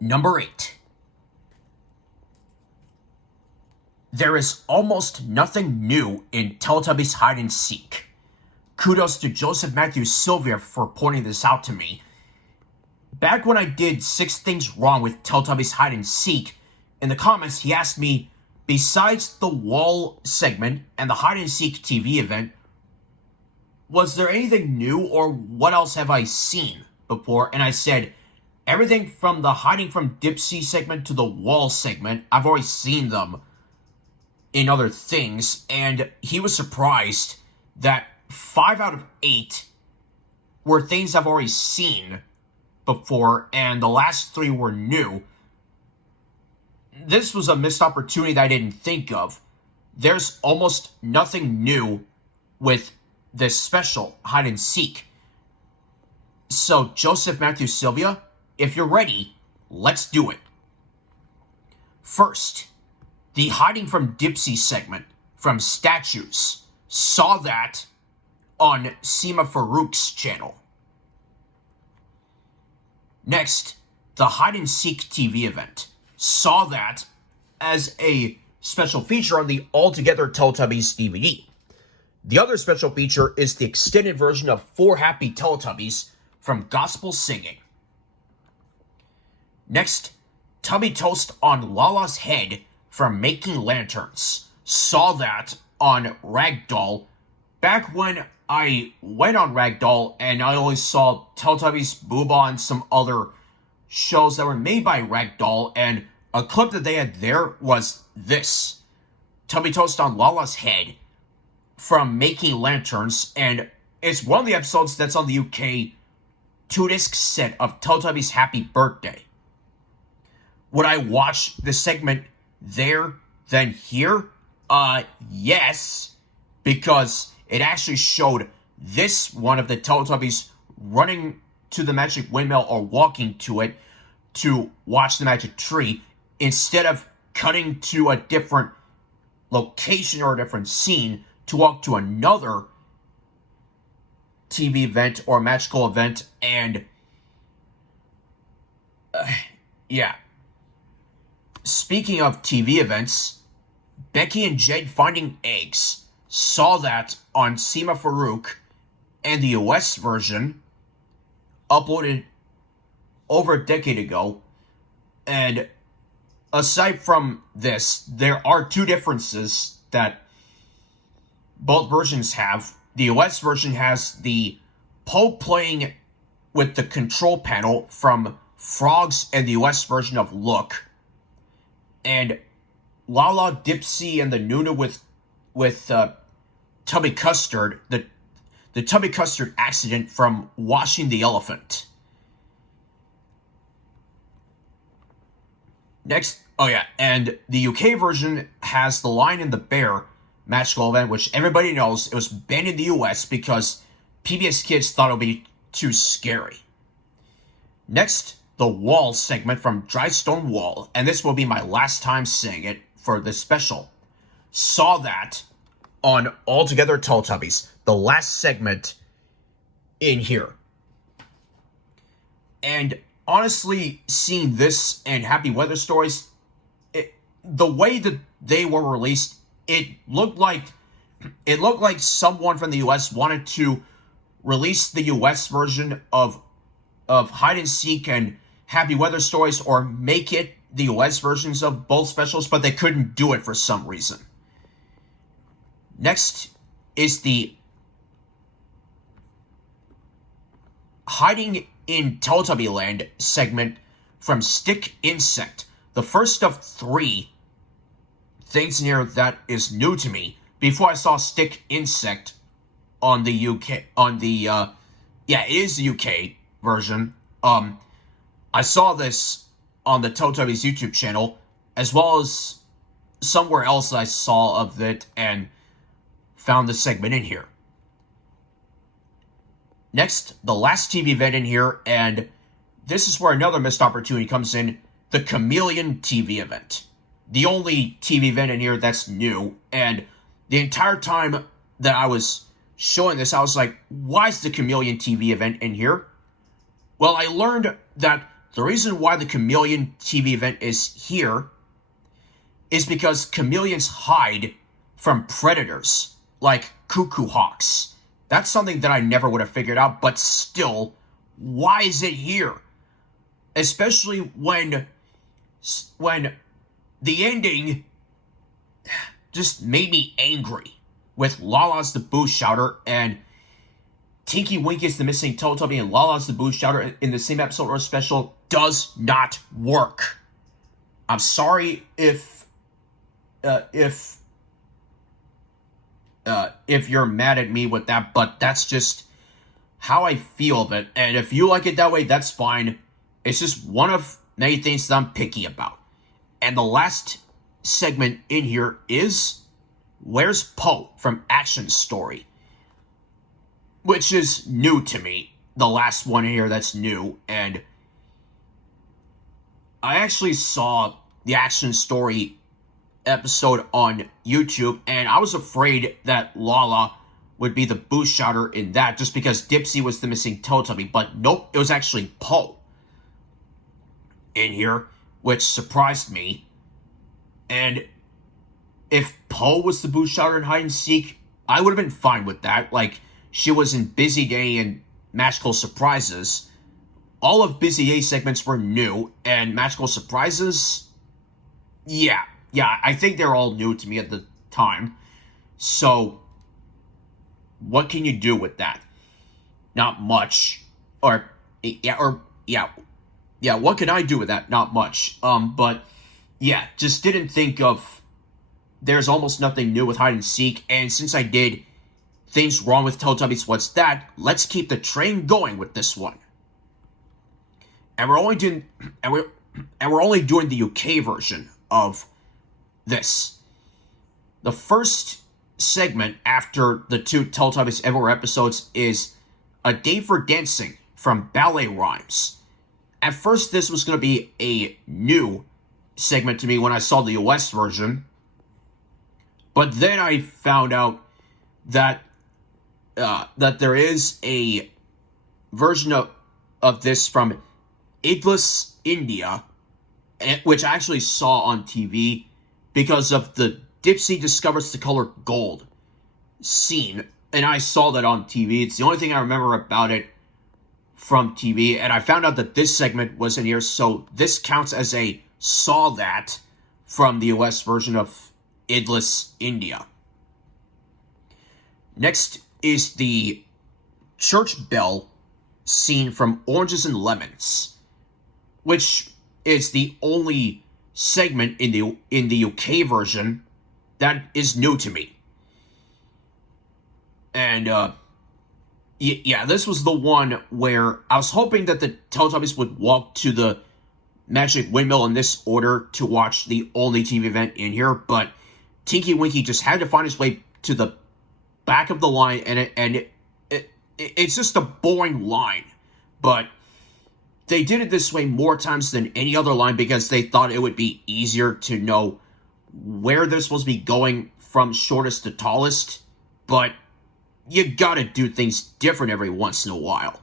Number 8. There is almost nothing new in Teletubbies Hide and Seek. Kudos to Joseph Matthew Sylvia for pointing this out to me. Back when I did 6 things wrong with Teletubbies Hide and Seek, in the comments he asked me, besides the wall segment and the Hide and Seek TV event, was there anything new or what else have I seen before? And I said, everything from the Hiding from Dipsy segment to the wall segment, I've already seen them in other things. And he was surprised that 5 out of 8 were things I've already seen before, and the last 3 were new. This was a missed opportunity that I didn't think of. There's almost nothing new with this special Hide and Seek. So, Joseph Matthew Sylvia, if you're ready, let's do it. First, the Hiding from Dipsy segment from Statues. Saw that on Seema Farouk's channel. Next, the Hide and Seek TV event. Saw that as a special feature on the Altogether Teletubbies DVD. The other special feature is the extended version of 4 Happy Teletubbies from Gospel Singing. Next, Tubby Toast on Lala's head from Making Lanterns. Saw that on Ragdoll back when I went on Ragdoll and I only saw Teletubbies, Booba, and some other shows that were made by Ragdoll, and a clip that they had there was this. Tubby Toast on Lala's head from Making Lanterns, and it's one of the episodes that's on the UK 2-disc set of Teletubbies Happy Birthday. Would I watch the segment there than here? Yes, because it actually showed this one of the Teletubbies running to the magic windmill or walking to it to watch the magic tree, instead of cutting to a different location or a different scene to walk to another TV event or magical event. And yeah. Speaking of TV events, Becky and Jed Finding Eggs. Saw that on Seema Farouk, and the US version uploaded over a decade ago. And aside from this, there are 2 differences that both versions have. The US version has the Pope playing with the control panel from Frogs and the US version of Look. And Lala, Dipsy, and the Nuna with Tubby Custard, the Tubby Custard accident from washing the elephant. Next, and the UK version has the Lion and the Bear magical event, which everybody knows it was banned in the US because PBS Kids thought it would be too scary. Next, the Wall segment from Dry Stone Wall, and this will be my last time saying it for this special. Saw that on Altogether Teletubbies, the last segment in here. And honestly, seeing this and Happy Weather Stories, the way that they were released, it looked like someone from the US wanted to release the US version of Hide and Seek and Happy Weather Stories, or make it the US versions of both specials, but they couldn't do it for some reason. Next is the Hiding in Teletubby Land segment from Stick Insect. The first of 3 things in here that is new to me. Before I saw Stick Insect on the UK, it is the UK version. I saw this on the Teletubbies YouTube channel, as well as somewhere else I saw of it and found this segment in here. Next, the last TV event in here, and this is where another missed opportunity comes in, the Chameleon TV event. The only TV event in here that's new, and the entire time that I was showing this, I was like, why is the Chameleon TV event in here? Well, I learned that The reason why the chameleon TV event is here is because chameleons hide from predators like cuckoo hawks. That's something that I never would have figured out, but still, why is it here? Especially when the ending just made me angry with Lala's the Boo Shouter and Tinky Winky's the Missing Teletubby and Lala's the Boo Shouter in the same episode or special does not work. I'm sorry if you're mad at me with that, but that's just how I feel of it. And if you like it that way, that's fine. It's just one of many things that I'm picky about. And the last segment in here is Where's Poe from Action Story, which is new to me. The last one here that's new. And I actually saw the Action Story episode on YouTube, and I was afraid that Lala would be the Boo Shouter in that just because Dipsy was the missing Teletubby, but nope, it was actually Poe in here, which surprised me. And if Poe was the Boo Shouter in Hide and Seek, I would have been fine with that. Like, she was in Busy Day and Magical Surprises. All of Busy Day segments were new, and Magical Surprises, yeah, I think they're all new to me at the time. So, what can you do with that? Not much. What can I do with that? Not much. But, yeah, just didn't think of, there's almost nothing new with Hide and Seek, and since I did Things Wrong with Teletubbies What's That, let's keep the train going with this one. And we're only doing the UK version of this. The first segment after the two Teletubbies Everywhere episodes is A Day for Dancing from Ballet Rhymes. At first, this was going to be a new segment to me when I saw the US version. But then I found out that there is a version of this from Idlis, India, which I actually saw on TV because of the Dipsy discovers the color gold scene, and I saw that on TV. It's the only thing I remember about it from TV, and I found out that this segment was in here, so this counts as a saw that from the US version of Idlis, India. Next is the church bell scene from Oranges and Lemons, which is the only segment in the UK version that is new to me. And this was the one where I was hoping that the Teletubbies would walk to the Magic Windmill in this order to watch the only TV event in here, but Tinky Winky just had to find his way to the back of the line, and it's just a boring line. But they did it this way more times than any other line because they thought it would be easier to know where they're supposed to be going from shortest to tallest. But you gotta do things different every once in a while.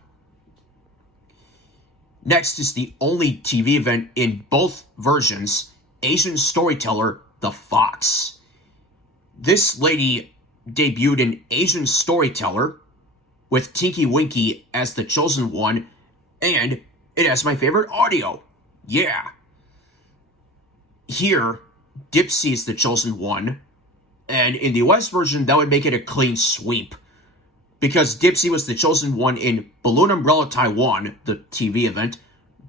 Next is the only TV event in both versions, Asian storyteller, The Fox. This lady debuted in Asian Storyteller with Tinky Winky as the chosen one, and it has my favorite audio. Yeah. Here, Dipsy is the chosen one, and in the US version, that would make it a clean sweep, because Dipsy was the chosen one in Balloon Umbrella Taiwan, the TV event,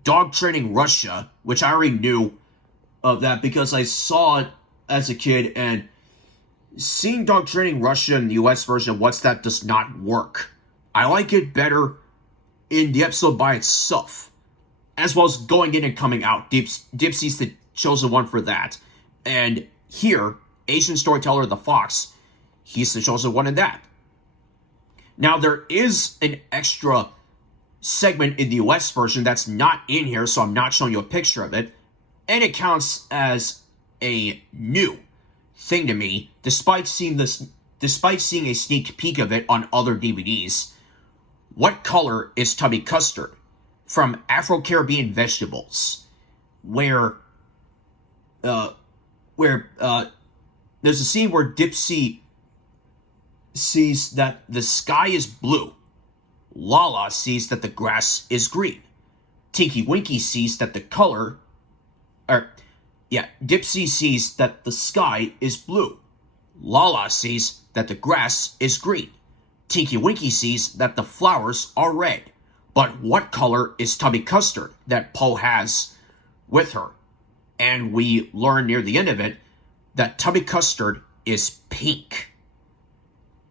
Dog Training Russia, which I already knew of that because I saw it as a kid, and seeing Dog Training Russia in the US version of What's That does not work. I like it better in the episode by itself, as well as going in and coming out. Dipsy's the chosen one for that. And here, Asian Storyteller The Fox, he's the chosen one in that. Now, there is an extra segment in the US version that's not in here, so I'm not showing you a picture of it, and it counts as a new thing to me, despite seeing a sneak peek of it on other DVDs. What color is Tubby Custard? from Afro-Caribbean Vegetables, where there's a scene where Dipsy sees that the sky is blue. Lala sees that the grass is green. Tinky Winky sees that Dipsy sees that the sky is blue. Lala sees that the grass is green. Tinky Winky sees that the flowers are red. But what color is Tubby Custard that Poe has with her? And we learn near the end of it that Tubby Custard is pink.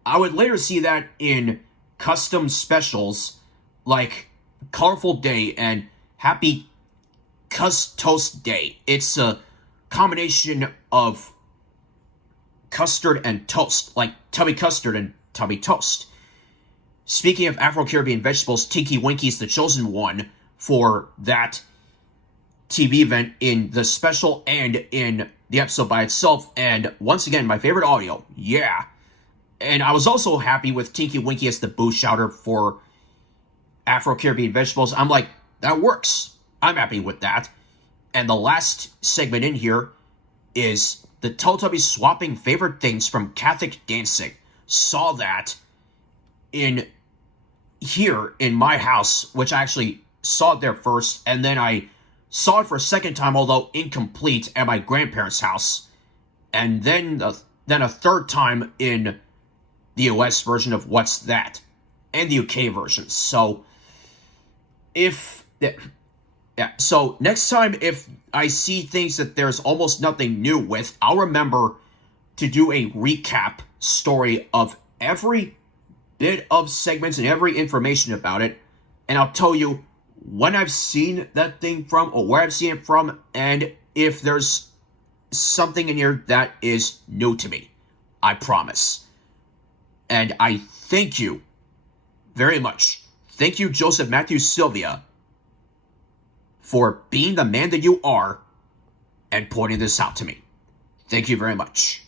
I would later see that in custom specials like Colorful Day and Happy Toast Day. It's a combination of custard and toast, like Tubby Custard and Tubby Toast. Speaking of Afro-Caribbean Vegetables, Tinky Winky's the chosen one for that TV event in the special and in the episode by itself. And once again, my favorite audio, yeah. And I was also happy with Tinky Winky as the boo shouter for Afro-Caribbean Vegetables. I'm like, that works. I'm happy with that. And the last segment in here is the Teletubbies swapping favorite things from Catholic dancing. Saw that in here in my house, which I actually saw it there first, and then I saw it for a second time, although incomplete, at my grandparents' house, and then a third time in the US version of What's That, and the UK version. So so next time if I see things that there's almost nothing new with, I'll remember to do a recap story of every bit of segments and every information about it, and I'll tell you when I've seen that thing from, or where I've seen it from, and if there's something in here that is new to me. I promise. And I thank you very much. Thank you, Joseph Matthew Sylvia, for being the man that you are and pointing this out to me. Thank you very much.